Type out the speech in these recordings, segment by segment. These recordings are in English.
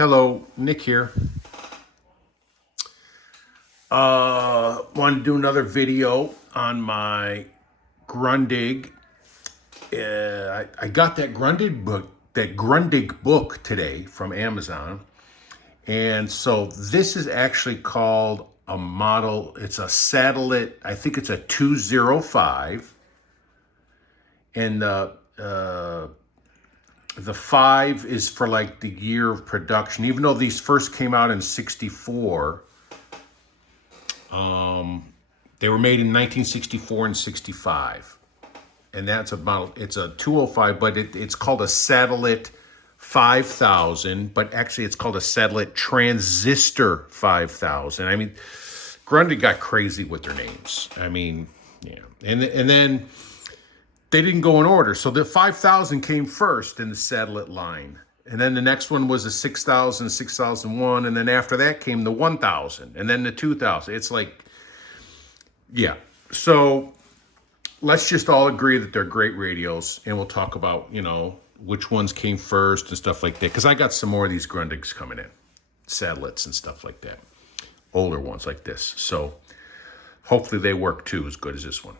Hello, Nick here. Want to do another video on my Grundig. I got that Grundig book today from Amazon, and so this is actually called a model. It's a satellite. I think it's a 205, and the 5 is for like the year of production. Even though these first came out in '64. They were made in 1964 and 65. And that's a model, it's a 205, but it's called a Satellite 5000, but actually it's called a Satellite Transistor 5000. I mean, Grundig got crazy with their names. I mean, yeah. And then they didn't go in order. So the 5000 came first in the satellite line. And then the next one was the 6000, 6001. And then after that came the 1000 and then the 2000. It's like, yeah. So let's just all agree that they're great radios. And we'll talk about, which ones came first and stuff like that. Because I got some more of these Grundigs coming in. Satellites and stuff like that. Older ones like this. So hopefully they work too as good as this one.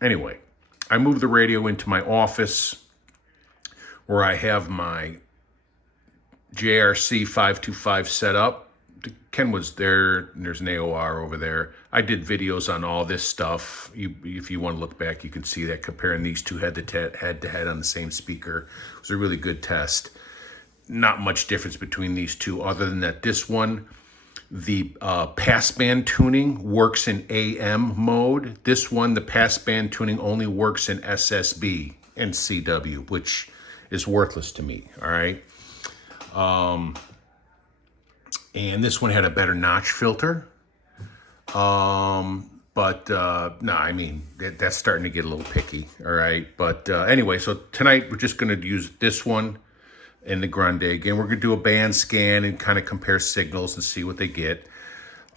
Anyway, I moved the radio into my office where I have my JRC 525 set up. Ken was there, and there's an AOR over there. I did videos on all this stuff. If you want to look back, you can see that, comparing these two head to head on the same speaker. It was a really good test. Not much difference between these two, other than that this one, the passband tuning works in AM mode. This one, the passband tuning only works in SSB and CW, which is worthless to me, all right? And this one had a better notch filter. No, I mean, that's starting to get a little picky, all right? But anyway, so tonight we're just going to use this one in the Grundig, and we're going to do a band scan and kind of compare signals and see what they get.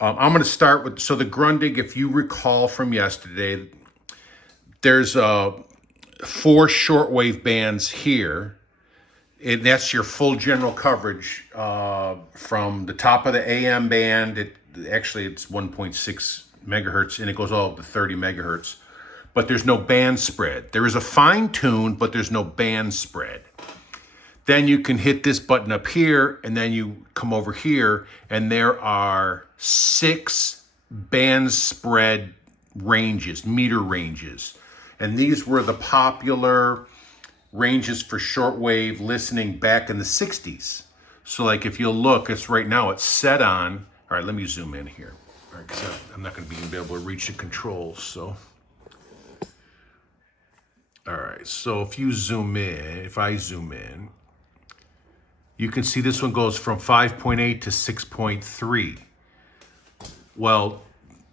I'm going to start with, so the Grundig, if you recall from yesterday, there's 4 shortwave bands here. And that's your full general coverage from the top of the AM band. Actually, it's 1.6 megahertz, and it goes all up to 30 megahertz. But there's no band spread. There is a fine tune, but there's no band spread. Then you can hit this button up here, and then you come over here, and there are 6 band spread ranges, meter ranges. And these were the popular ranges for shortwave listening back in the 60s. So like if you'll look, it's right now it's set on, all right, let me zoom in here. All right, because I'm not going to be able to reach the controls, so. All right, so if I zoom in, you can see this one goes from 5.8 to 6.3. Well,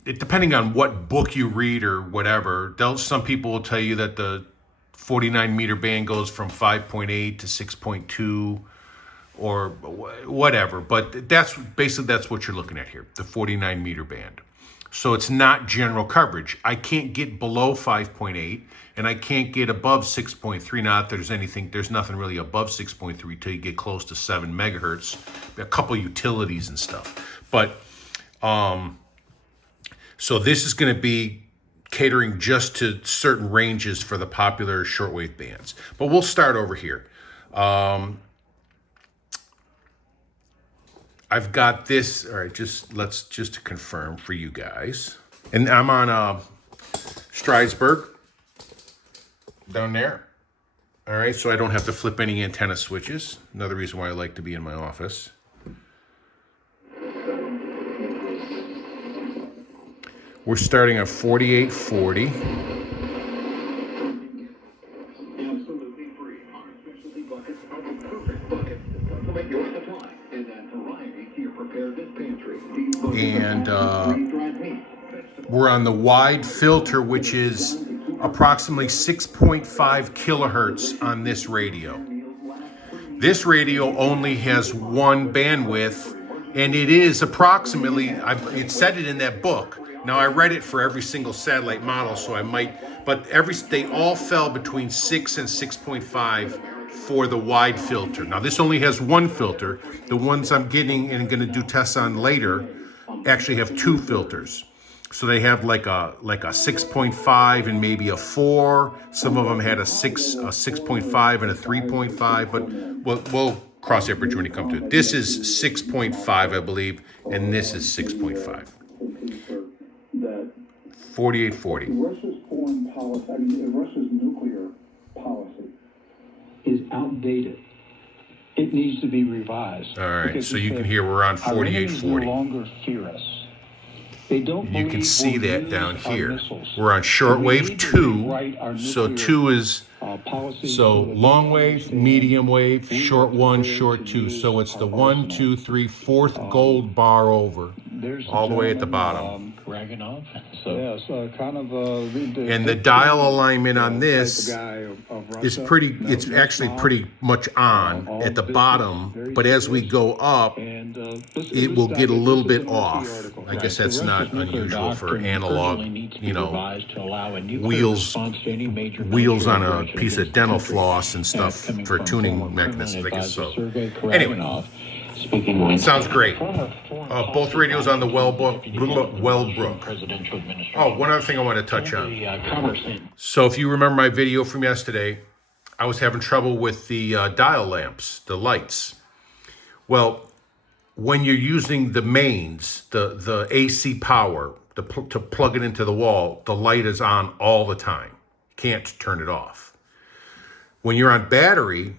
depending on what book you read or whatever, some people will tell you that the 49 meter band goes from 5.8 to 6.2 or whatever, but that's what you're looking at here, the 49 meter band. So it's not general coverage. I can't get below 5.8 and I can't get above 6.3. Not that there's nothing really above 6.3 till you get close to 7 megahertz, a couple utilities and stuff. But so this is going to be catering just to certain ranges for the popular shortwave bands. But we'll start over here. I've got this, all right, just to confirm for you guys. And I'm on Stridesburg down there. All right, so I don't have to flip any antenna switches. Another reason why I like to be in my office. We're starting at 4840. Absolutely free. Our specialty buckets are the perfect buckets to supplement your supply and add variety to your preparedness pantry. And we're on the wide filter, which is approximately 6.5 kilohertz on this radio. This radio only has one bandwidth, and it is approximately, it said it in that book. Now I read it for every single satellite model, so I might, but they all fell between 6 and 6.5 for the wide filter. Now this only has one filter. The ones I'm getting and going to do tests on later actually have two filters. So they have like a 6.5 and maybe a 4. Some of them had a 6.5 and a 3.5, but we'll cross that bridge when you come to it. This is 6.5, I believe, and this is 6.5. 4840. Russia's foreign policy, I mean, Russia's nuclear policy is outdated. It needs to be revised. All right, so you can hear we're on 4840. No longer fear us. They don't. You can see that down here. We're on shortwave 2, so 2 is so long wave, medium wave, short 1, short 2. So it's the 1, 2, 3, 4th gold bar over, all the way at the bottom. And the dial alignment on this is pretty, it's actually pretty much on at the bottom, but as we go up, it will get a little bit off. I guess that's not unusual for analog, you know, wheels on a piece of dental floss and stuff for tuning mechanisms, I guess so. Anyway. Sounds great. Both radios on the Wellbrook. Oh, one other thing I want to touch on. So if you remember my video from yesterday, I was having trouble with the dial lamps, the lights. Well, when you're using the mains, the AC power, to plug it into the wall, the light is on all the time. Can't turn it off. When you're on battery,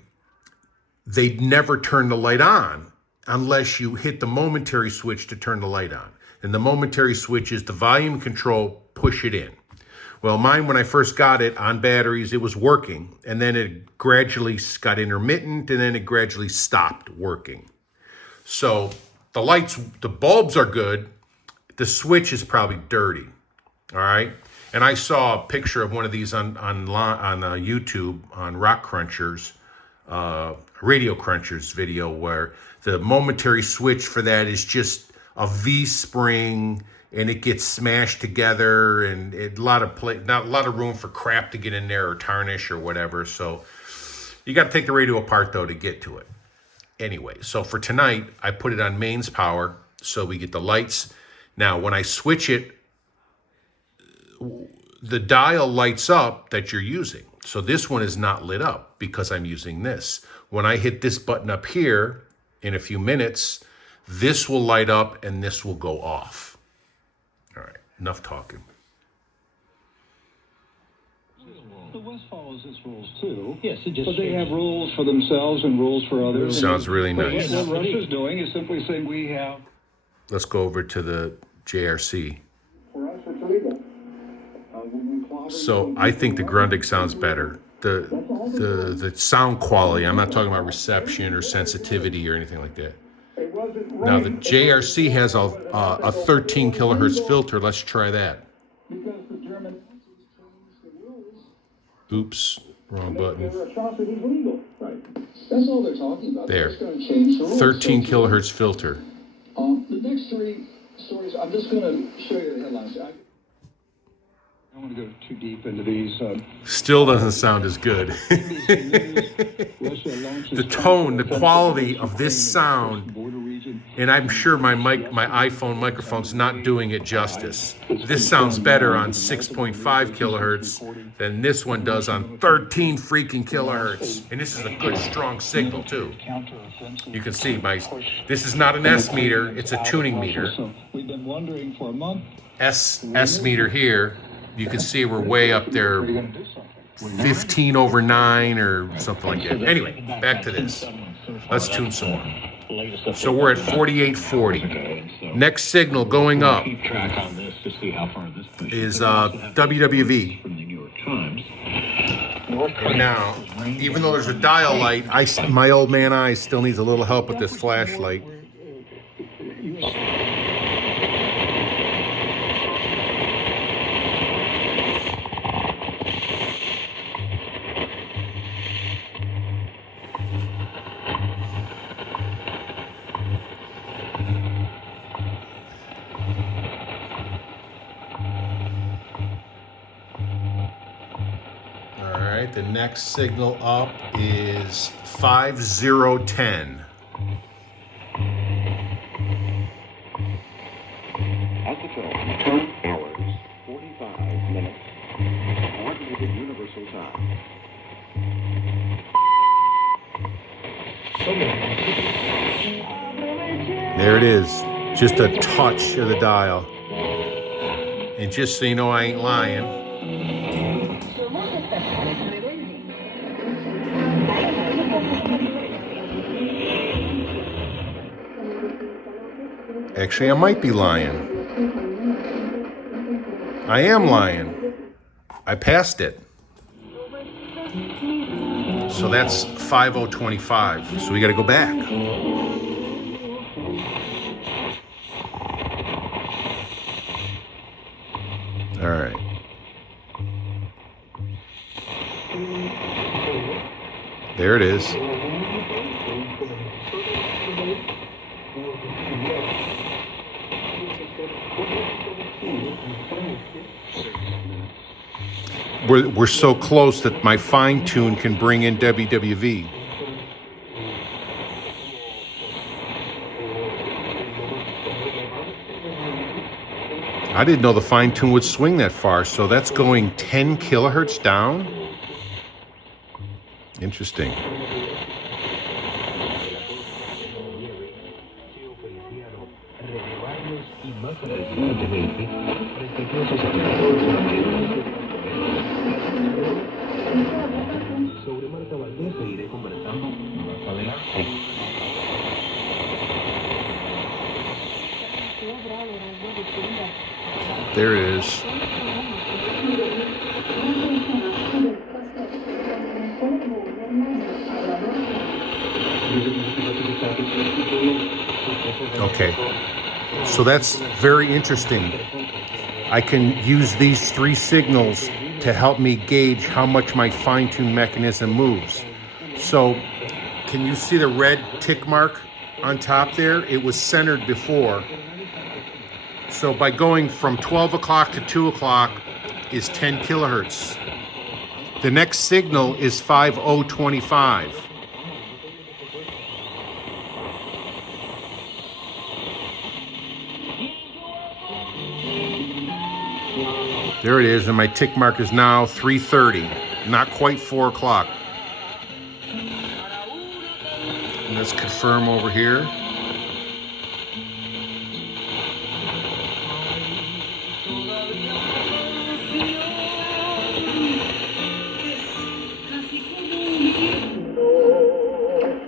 they never turn the light on unless you hit the momentary switch to turn the light on. And the momentary switch is the volume control, push it in. Well, mine, when I first got it on batteries, it was working. And then it gradually got intermittent, and then it gradually stopped working. So the lights, the bulbs are good. The switch is probably dirty, all right? And I saw a picture of one of these on YouTube, on Rock Crunchers, Radio Crunchers video, where the momentary switch for that is just a V-spring, and it gets smashed together, and not a lot of room for crap to get in there or tarnish or whatever. So you got to take the radio apart though to get to it. Anyway, so for tonight, I put it on mains power, so we get the lights. Now, when I switch it, the dial lights up that you're using. So this one is not lit up because I'm using this. When I hit this button up here in a few minutes, this will light up and this will go off. All right, enough talking. The West follows its rules too. Yes, but they have rules for themselves and rules for others. Sounds really nice. What Russia's doing is simply saying we have. Let's go over to the JRC. For us, it's illegal. So I think the Grundig sounds better. The sound quality, I'm not talking about reception or sensitivity or anything like that. Now the JRC has a 13 kilohertz filter. Let's try that. Oops, wrong button. That's all they're talking about. There, 13 kilohertz filter. The next three stories, I'm just going to show you the headlines. I don't want to go too deep into these. Still doesn't sound as good. The tone, the quality of this sound, and I'm sure my iPhone microphone's not doing it justice. This sounds better on 6.5 kilohertz than this one does on 13 freaking kilohertz. And this is a good strong signal too. You can see this is not an S meter, it's a tuning meter. We've been wondering for a month. S meter here. You can see we're way up there, 15 over 9 or something like that. Anyway, back to this. Let's tune some more. So we're at 4840. Next signal going up is WWV. And now, even though there's a dial light, my old man eye still needs a little help with this flashlight. The next signal up is 5010. At the tone, 2 hours, 45 minutes. Coordinated universal time. There it is. Just a touch of the dial. And just so you know I ain't lying, actually I might be lying. I am lying. I passed it. So that's 5025. So we got to go back. All right. There it is. We're so close that my fine tune can bring in WWV. I didn't know the fine tune would swing that far, so that's going 10 kilohertz down? Interesting. There it is. Okay, so that's very interesting. I can use these 3 signals to help me gauge how much my fine-tune mechanism moves. So, can you see the red tick mark on top there? It was centered before. So by going from 12 o'clock to 2 o'clock is 10 kilohertz. The next signal is 5025. There it is, and my tick mark is now 3:30, not quite 4 o'clock. Let's confirm over here.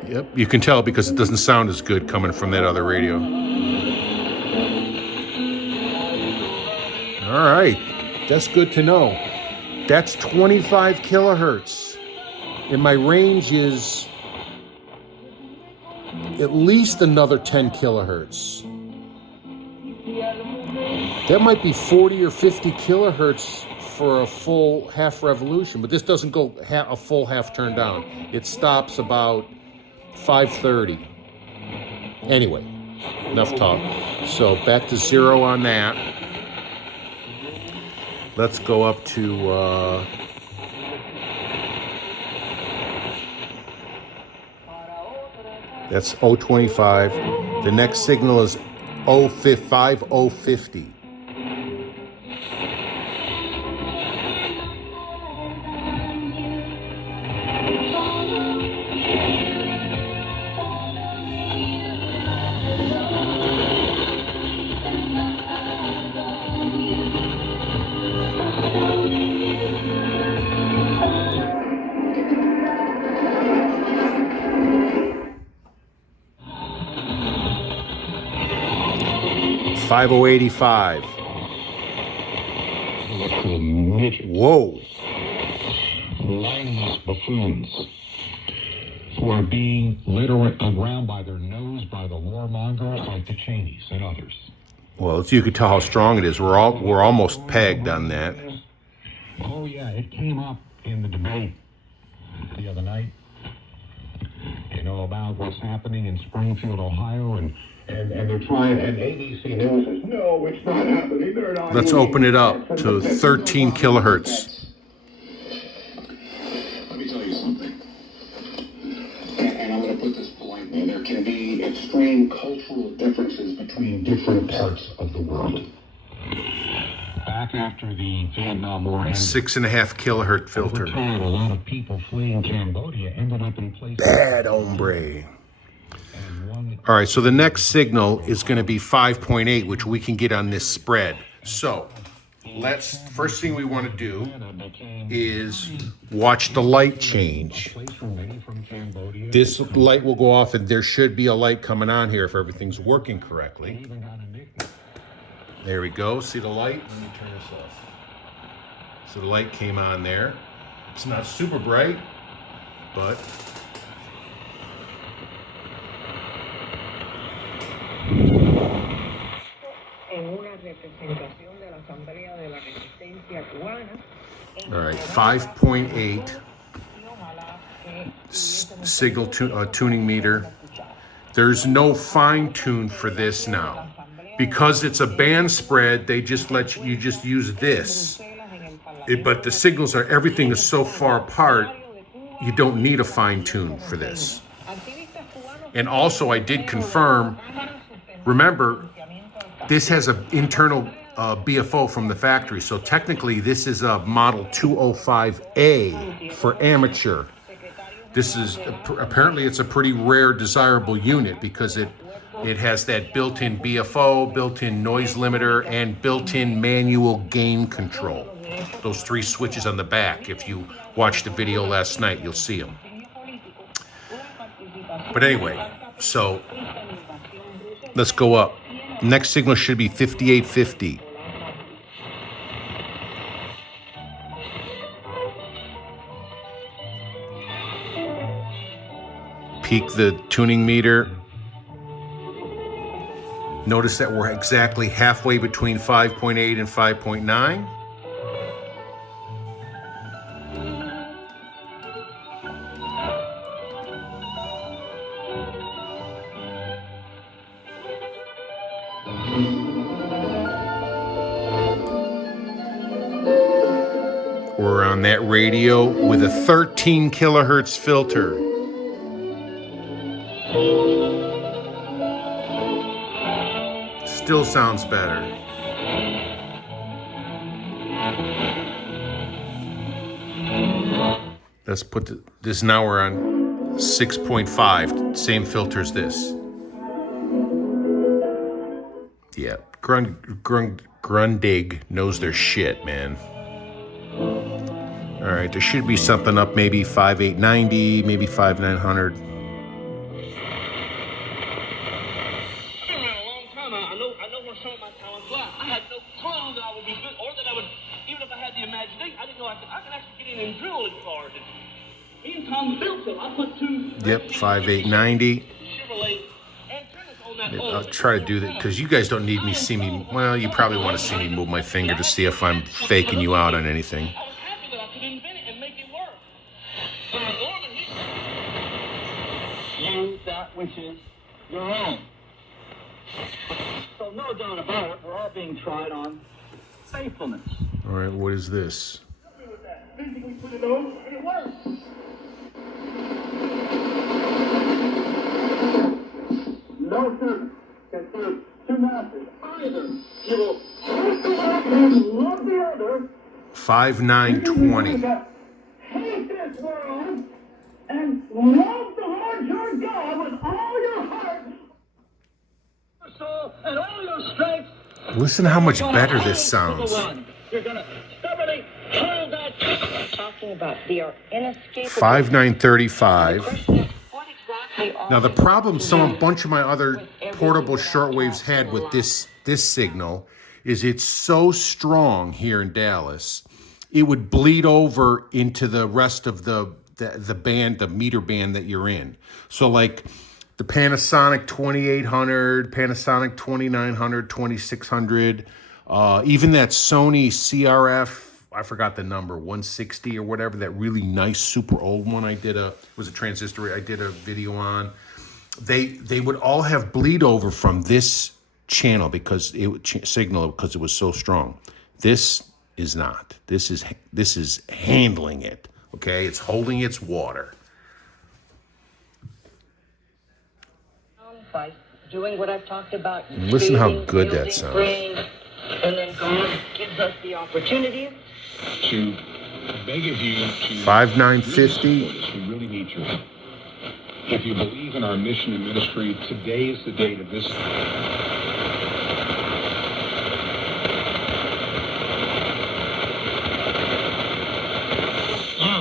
Yep, you can tell because it doesn't sound as good coming from that other radio. All right, that's good to know. That's 25 kilohertz. And my range is at least another 10 kilohertz. That might be 40 or 50 kilohertz for a full half revolution, but this doesn't go a full half turn down. It stops about 5:30. Anyway, enough talk. So back to 0 on that. Let's go up to that's 025. The next signal is 5050. $5085. Whoa. Mindless buffoons who are being lit around by their nose by the warmongers like the Cheneys and others. Well, you could tell how strong it is. We're almost pegged on that. Oh yeah, it came up in the debate the other night. You know about what's happening in Springfield, Ohio, and they're trying, and ABC News says, no, it's not happening. They're not. Let's open it up to 13 kilohertz. there can be extreme cultural differences between different parts of the world. Back after the Vietnam War ended, 6.5 kilohertz filter. over time, a lot of people fleeing Cambodia ended up in places. Bad hombre. And one All right, so the next signal is going to be 5.8, which we can get on this spread. So first thing we want to do is watch the light change. This light will go off, and there should be a light coming on here if everything's working correctly. There we go. See the light? Let me turn this off. So the light came on there. It's not super bright, but all right, 5.8 signal tuning meter. There's no fine tune for this now. Because it's a band spread, they just let you just use this. But the signals are, everything is so far apart, you don't need a fine tune for this. And also I did confirm, remember, this has an internal BFO from the factory. So technically this is a model 205A for amateur. This is, apparently it's a pretty rare, desirable unit because it has that built-in BFO, built-in noise limiter, and built-in manual gain control. Those 3 switches on the back. If you watched the video last night, you'll see them. But anyway, so let's go up. Next signal should be 5850. Peak the tuning meter. Notice that we're exactly halfway between 5.8 and 5.9. We're on that radio with a 13 kilohertz filter. Still sounds better. Let's put this, now we're on 6.5, same filter as this. Yeah, Grundig knows their shit, man. All right, there should be something up, maybe 5890, maybe 5900. Yep, 5890. I'll try to do that because you guys don't need me see me. Well, you probably want to see me move my finger to see if I'm faking you out on anything. Use that which is your own. So no doubt about it, we're all being tried on faithfulness. All right, what is this? Physically put it on, and it works. No servant can serve 2 masters. Either you will hate the one and love the other. 5920. Hate this world and love the Lord your God with all your heart, your soul, and all your strength. Listen how much better this sounds. You're gonna stubbornly hold that. Talking about they are inescapable. 5935. What exactly are Now the problem a bunch of my other portable shortwaves had with this signal is it's so strong here in Dallas, it would bleed over into the rest of the band, the meter band that you're in. So like the Panasonic 2800, Panasonic 2900, 2600, even that Sony CRF, I forgot the number, 160 or whatever, that really nice, super old one I did was a transistor I did a video on. They would all have bleed over from this channel because it would signal because it was so strong. This is not. This is handling it. Okay, it's holding its water. by doing what I've talked about. Listen how feeding, good that yielding, sounds. praying, and then God gives us the opportunities. To beg of you to 5950. we really need your help. If you believe in our mission and ministry, today is the date of this.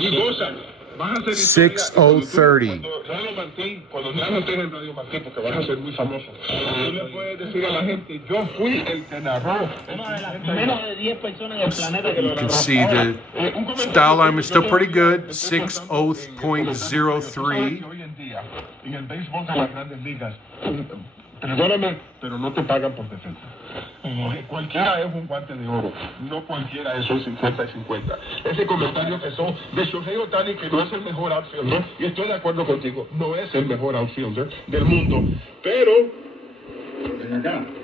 Y gozan. Vas a hacer 6030. Radio Martín, cuando ya no estés en Radio Martín, porque vas a ser muy famoso, tú le puedes decir a la gente, yo fui el que narró. Menos de 10 personas en el planeta que lo You can see the style line is still pretty good. 60.03. Hoy en día, en el béisbol de las grandes ligas, perdóname, pero no te pagan por defensa. Porque cualquiera es un guante de oro, no cualquiera es un 50 y 50. Ese comentario que son de Shohei Ohtani, que no es el mejor outfielder, y estoy de acuerdo contigo, no es el mejor outfielder del mundo, pero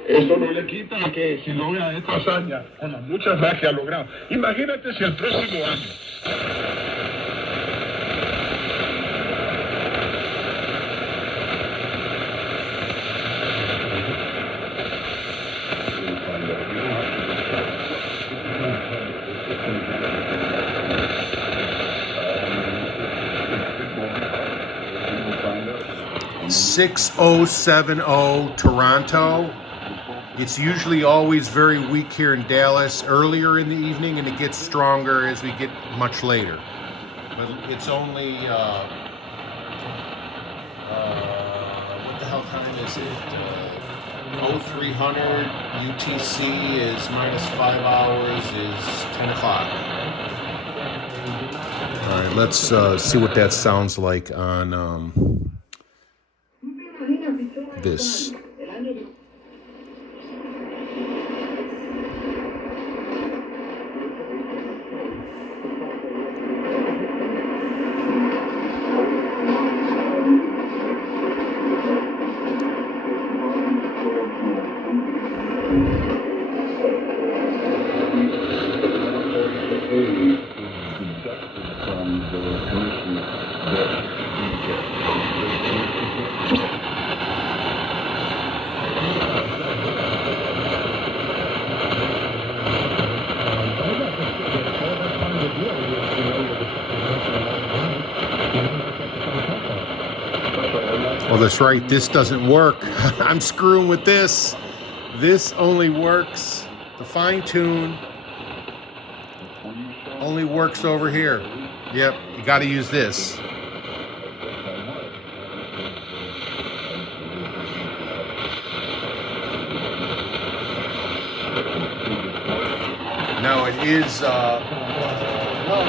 eso no le quita a que si logra esta hazaña con las muchas más que ha logrado. Imagínate si el próximo año Six 6070 Toronto. It's usually always very weak here in Dallas earlier in the evening, and it gets stronger as we get much later. But it's only what the hell time is it? 0300 UTC is minus 5 hours is 10 o'clock. All right, let's see what that sounds like on this. Oh, that's right. This doesn't work. I'm screwing with this. This only works. The fine tune only works over here. Yep, you got to use this. No, it is. No,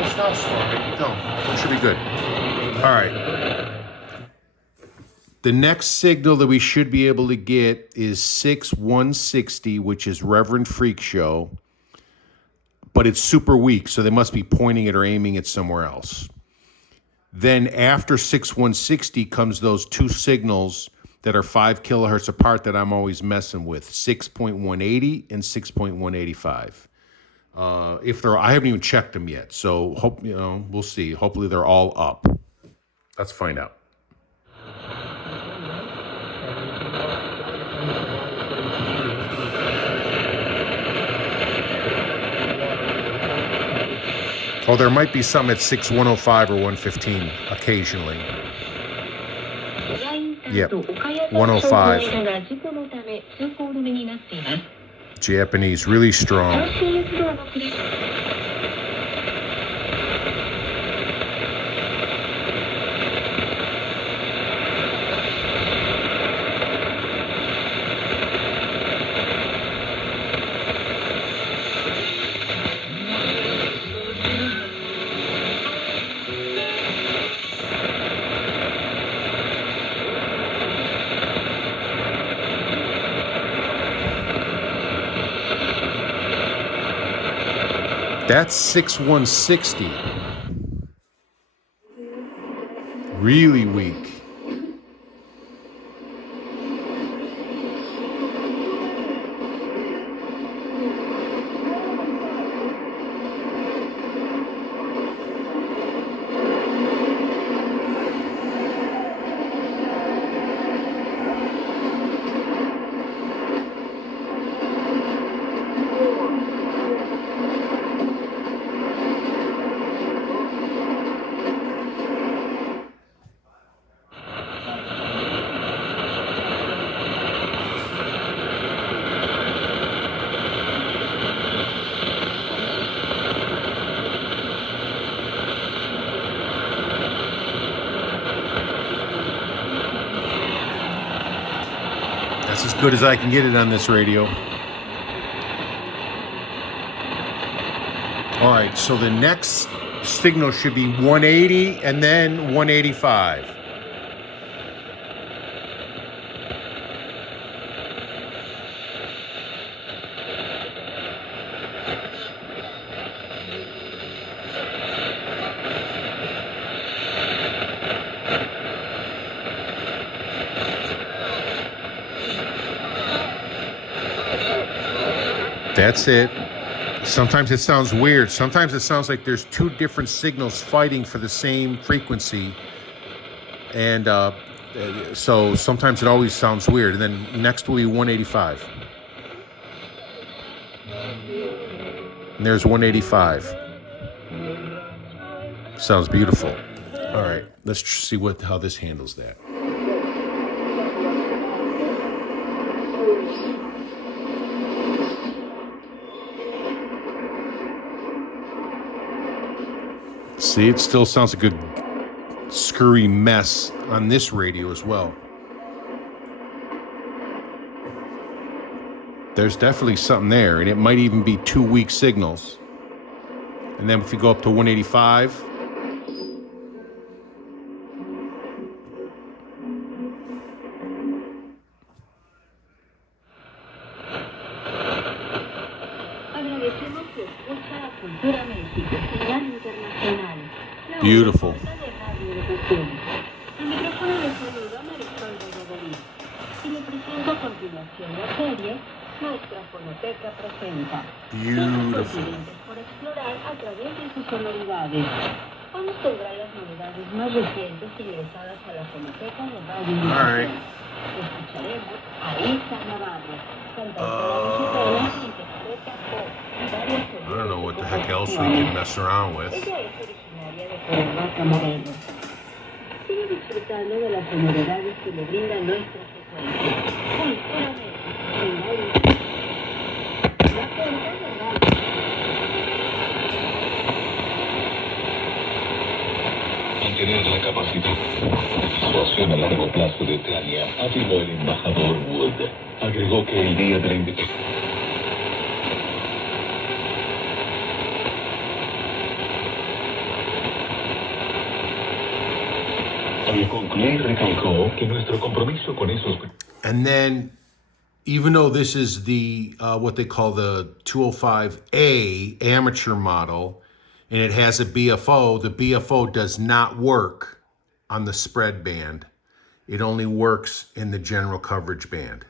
it's not storming. No, it should be good. All right. The next signal that we should be able to get is 6160, which is Reverend Freak Show, but it's super weak, so they must be pointing it or aiming it somewhere else. Then after 6160 comes those two signals that are 5 kilohertz apart that I'm always messing with, 6.180 and 6.185. If they're, I haven't even checked them yet, so we'll see. Hopefully they're all up. Let's find out. Oh, there might be some at 6105 or 115 occasionally. Yep, 105. Japanese, really strong. That's 6160. Really weak. That's as good as I can get it on this radio. All right, so the next signal should be 180 and then 185. That's it. Sometimes it sounds weird. Sometimes it sounds like there's two different signals fighting for the same frequency. And so sometimes it always sounds weird. And then next will be 185. And there's 185. Sounds beautiful. All right, let's see how this handles that. See, it still sounds like a screwy mess on this radio as well. There's definitely something there, and it might even be two weak signals. And then if you go up to 185, beautiful. Nuestra fonoteca presenta Beautiful. por explorar a través de sus sonoridades. Hoy nos tendrá las novedades más recientes ingresadas a la fonoteca de Radio All right. Escucharemos a Isa Navarro, cantautora mexicana que interpreta pop y varias I don't know what the heck else we can mess around with. Ella es originaria de Cuernavaca, Morelos. Sigue disfrutando de las sonoridades que le brinda nuestra frecuencia. Hoy, solamente, en Radio. La cuenta de Radio. Mantener la capacidad de disuasión a largo plazo de Ucrania, afirmó el embajador Wood. Agregó que el día de la independencia. Al concluir, recalcó que nuestro compromiso con esos. And then, even though this is the what they call the 205A amateur model, and it has a BFO, the BFO does not work on the spread band. It only works in the general coverage band.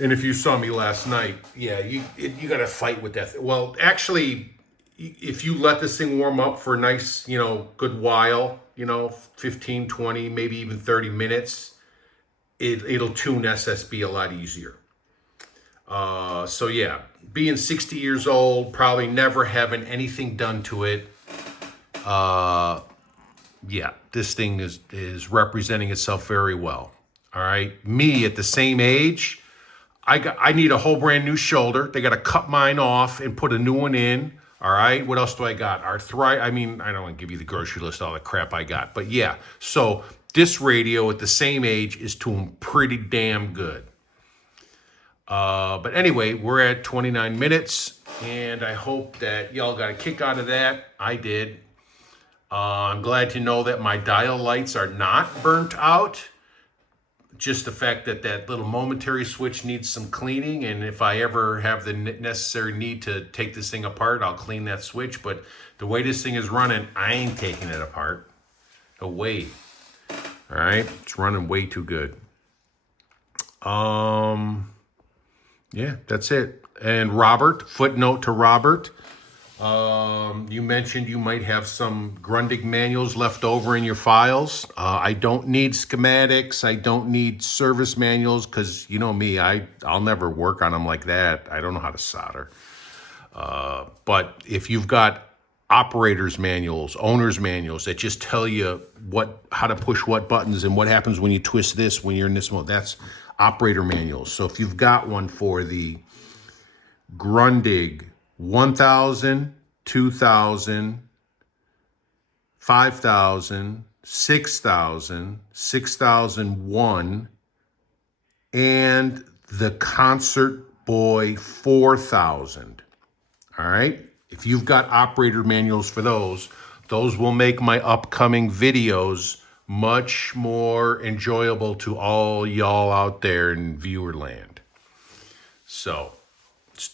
And if you saw me last night, yeah, you got to fight with that. Well, actually, if you let this thing warm up for a nice, good while, 15, 20, maybe even 30 minutes, it'll tune SSB a lot easier. So yeah, being 60 years old, probably never having anything done to it. Yeah, this thing is representing itself very well. All right, me at the same age, I need a whole brand new shoulder. They got to cut mine off and put a new one in. All right, what else do I got? Arthritis. I mean, I don't want to give you the grocery list, all the crap I got. But yeah, so this radio at the same age is doing pretty damn good. But anyway, we're at 29 minutes, and I hope that y'all got a kick out of that. I did. I'm glad to know that my dial lights are not burnt out. Just the fact that that little momentary switch needs some cleaning, and if I ever have the necessary need to take this thing apart, I'll clean that switch. But the way this thing is running, I ain't taking it apart. No way. All right, it's running way too good. Yeah, that's it. And Robert, footnote to Robert, you mentioned you might have some Grundig manuals left over in your files. I don't need schematics. I don't need service manuals because, you know me, I'll never work on them like that. I don't know how to solder. But if you've got operators manuals, owners manuals that just tell you how to push what buttons and what happens when you twist this when you're in this mode, that's operator manuals. So if you've got one for the Grundig 1000, 2000, 5000, 6000, 6001, and the Concert Boy 4000. All right? If you've got operator manuals for those will make my upcoming videos much more enjoyable to all y'all out there in viewer land. So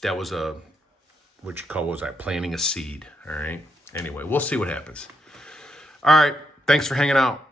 that was was I planting a seed? All right. Anyway, we'll see what happens. All right. Thanks for hanging out.